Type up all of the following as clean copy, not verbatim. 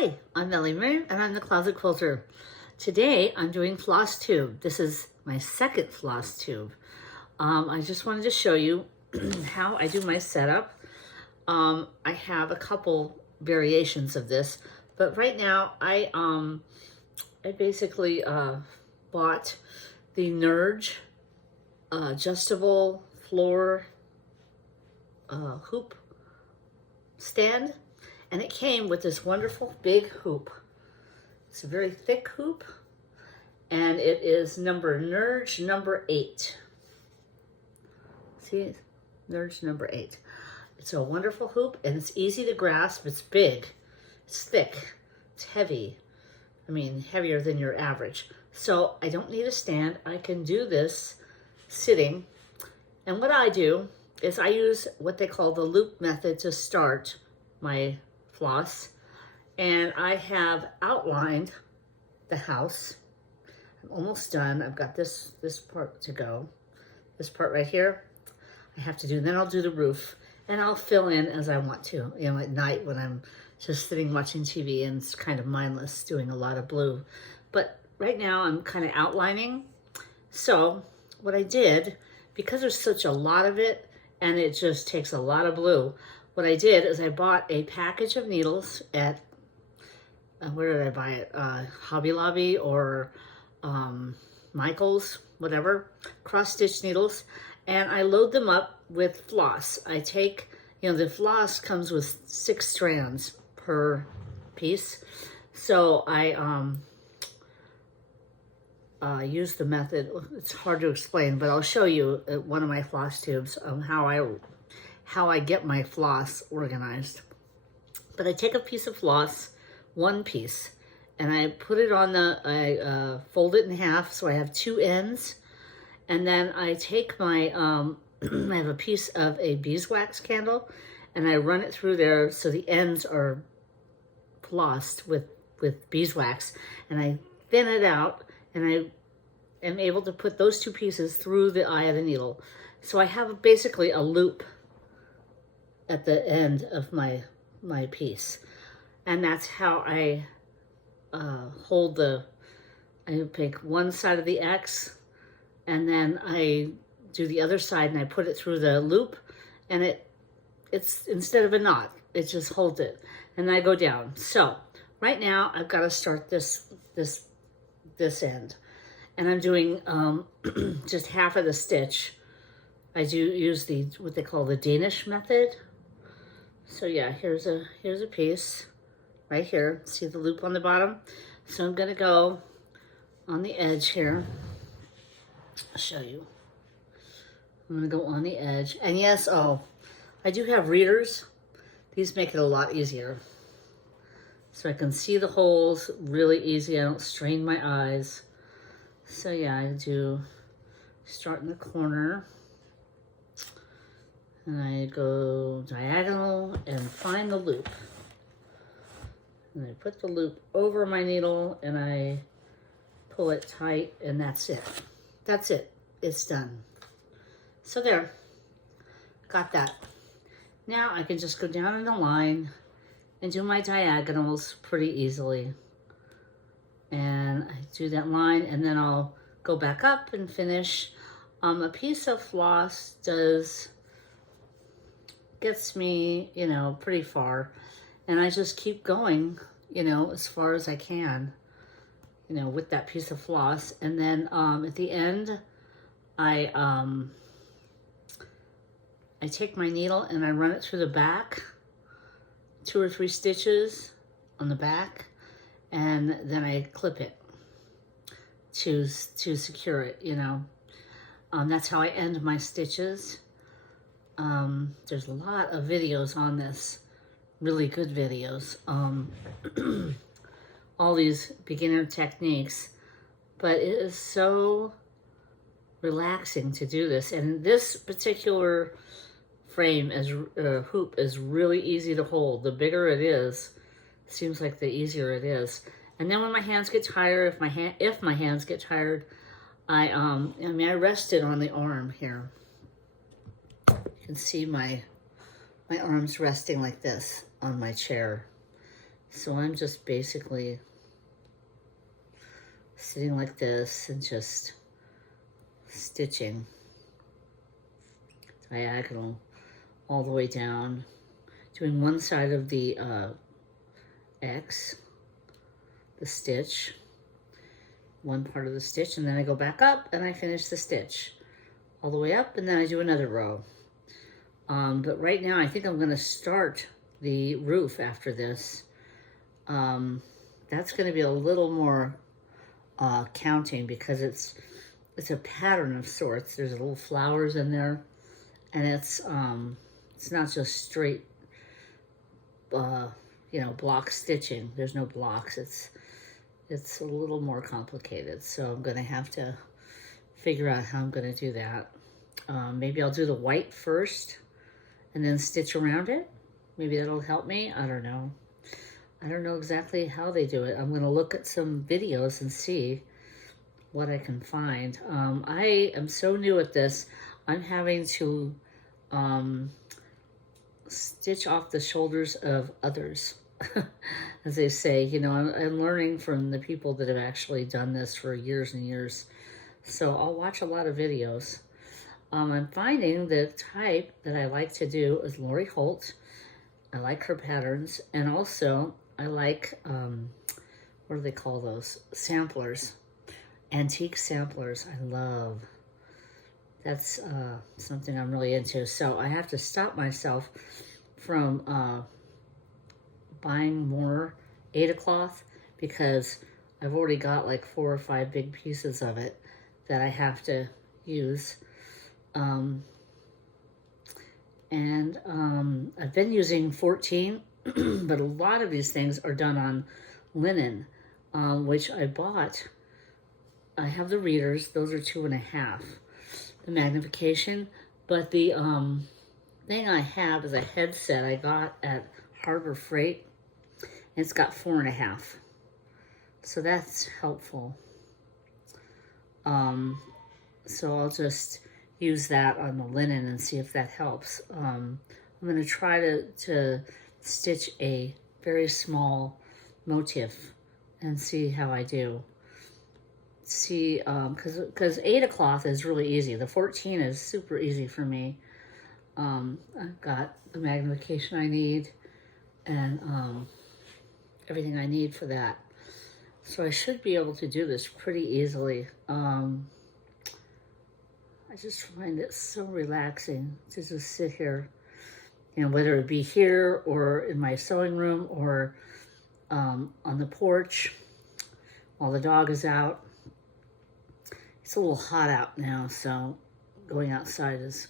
Hi, I'm Melly Moon and I'm the Closet Quilter. Today I'm doing Floss Tube. This is my second Floss Tube. I just wanted to show you how I do my setup. I have a couple variations of this, but right now I basically bought the Nerge adjustable floor hoop stand, and it came with this wonderful big hoop. It's a very thick hoop, and it is Nerge number 8. See, Nerge number 8. It's a wonderful hoop, and it's easy to grasp. It's big, it's thick, it's heavy. I mean, heavier than your average. So I don't need a stand. I can do this sitting. And what I do is I use what they call the loop method to start my floss. And I have outlined the house. I'm almost done. I've got this part to go. This part right here, I have to do. Then I'll do the roof. And I'll fill in as I want to, you know, at night when I'm just sitting watching TV and it's kind of mindless doing a lot of blue. But right now I'm kind of outlining. So what I did, because there's such a lot of it and it just takes a lot of blue, what I did is I bought a package of needles at, where did I buy it? Hobby Lobby or Michael's, whatever, cross-stitch needles. And I load them up with floss. I take, you know, the floss comes with 6 strands per piece. So I use the method. It's hard to explain, but I'll show you one of my floss tubes how I get my floss organized. But I take a piece of floss, one piece, and I put it on I fold it in half so I have 2 ends. And then I take my, I have a piece of a beeswax candle and I run it through there so the ends are flossed with beeswax, and I thin it out, and I am able to put those 2 pieces through the eye of the needle. So I have basically a loop at the end of my piece. And that's how I hold I pick one side of the X, and then I do the other side and I put it through the loop, and it's instead of a knot, it just holds it. And I go down. So right now I've got to start this end. And I'm doing just half of the stitch. I do use what they call the Danish method. So yeah, here's a piece right here. See the loop on the bottom? So I'm gonna go on the edge here. I'll show you. I'm gonna go on the edge. And yes, I do have readers. These make it a lot easier. So I can see the holes really easy. I don't strain my eyes. So yeah, I do start in the corner. And I go diagonal and find the loop. And I put the loop over my needle and I pull it tight, and that's it. That's it. It's done. So there. Got that. Now I can just go down in the line and do my diagonals pretty easily. And I do that line, and then I'll go back up and finish. A piece of floss gets me, you know, pretty far. And I just keep going, you know, as far as I can, you know, with that piece of floss. And then at the end, I take my needle and I run it through the back, 2 or 3 stitches on the back, and then I clip it to secure it, you know. That's how I end my stitches. There's a lot of videos on this, really good videos. All these beginner techniques, but it is so relaxing to do this. And this particular frame hoop is really easy to hold. The bigger it is, seems like the easier it is. And then when my hands get tired, if my hands get tired, I rest it on the arm here. You can see my arms resting like this on my chair. So I'm just basically sitting like this and just stitching diagonal all the way down, doing one side of the X, the stitch, one part of the stitch, and then I go back up and I finish the stitch all the way up, and then I do another row. But right now I think I'm going to start the roof after this. That's going to be a little more counting because it's a pattern of sorts. There's little flowers in there, and it's not just straight you know, block stitching. There's no blocks. It's a little more complicated, so I'm gonna have to figure out how I'm gonna do that. Maybe I'll do the white first and then stitch around it. Maybe that'll help me. I don't know. I don't know exactly how they do it. I'm gonna look at some videos and see what I can find. I am so new at this. I'm having to stitch off the shoulders of others, as they say. You know, I'm learning from the people that have actually done this for years and years. So I'll watch a lot of videos. I'm finding the type that I like to do is Lori Holt. I like her patterns, and also I like, what do they call those? Samplers. Antique samplers. I love. That's something I'm really into. So I have to stop myself from buying more Aida cloth because I've already got like 4 or 5 big pieces of it that I have to use. I've been using 14, but a lot of these things are done on linen, which I bought. I have the readers, those are 2.5, the magnification, but the thing I have is a headset I got at Harbor Freight, and it's got 4.5, so that's helpful. So I'll just use that on the linen and see if that helps. I'm going to try to stitch a very small motif and see how I do. See, because Aida cloth is really easy. The 14 is super easy for me. I've got the magnification I need and everything I need for that. So I should be able to do this pretty easily. I just find it so relaxing to just sit here, you know, whether it be here or in my sewing room or on the porch while the dog is out. It's a little hot out now, so going outside is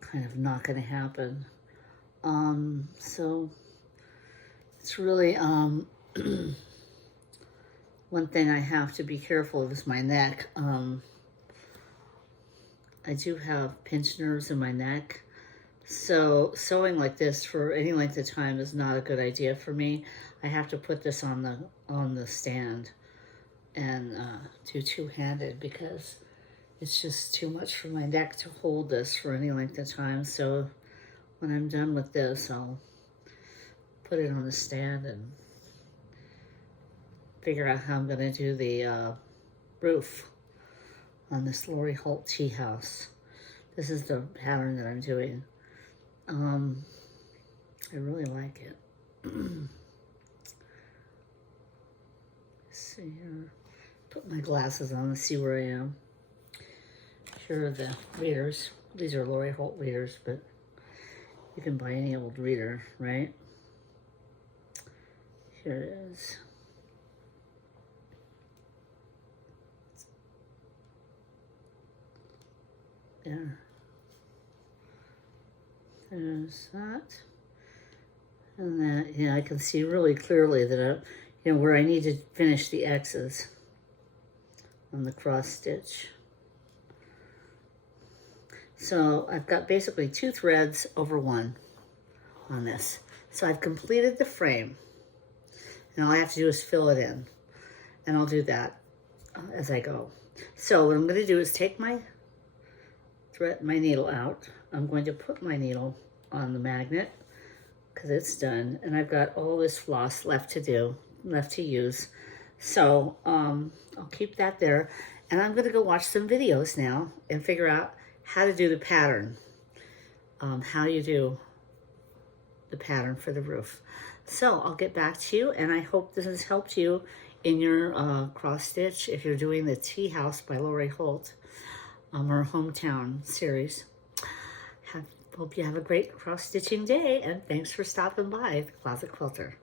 kind of not going to happen. So it's really one thing I have to be careful of is my neck. I do have pinched nerves in my neck, so sewing like this for any length of time is not a good idea for me. I have to put this on the stand and do two-handed because it's just too much for my neck to hold this for any length of time. So when I'm done with this, I'll put it on the stand and figure out how I'm going to do the roof on this Lori Holt Tea House. This is the pattern that I'm doing. I really like it. Let's see here. Put my glasses on and see where I am. Here are the readers. These are Lori Holt readers, but you can buy any old reader, right? Here it is. Yeah. There's that. And then, yeah, I can see really clearly that you know, where I need to finish the X's on the cross stitch. So I've got basically 2 threads over 1 on this. So I've completed the frame. And all I have to do is fill it in. And I'll do that as I go. So what I'm going to do is take my needle out. I'm going to put my needle on the magnet. because it's done. And I've got all this floss left to do, left to use. So I'll keep that there. And I'm going to go watch some videos now and figure out how to do the pattern. How you do the pattern for the roof. So I'll get back to you, and I hope this has helped you in your cross stitch if you're doing the Tea House by Lori Holt, our hometown series. Hope you have a great cross stitching day, and thanks for stopping by the Closet Quilter.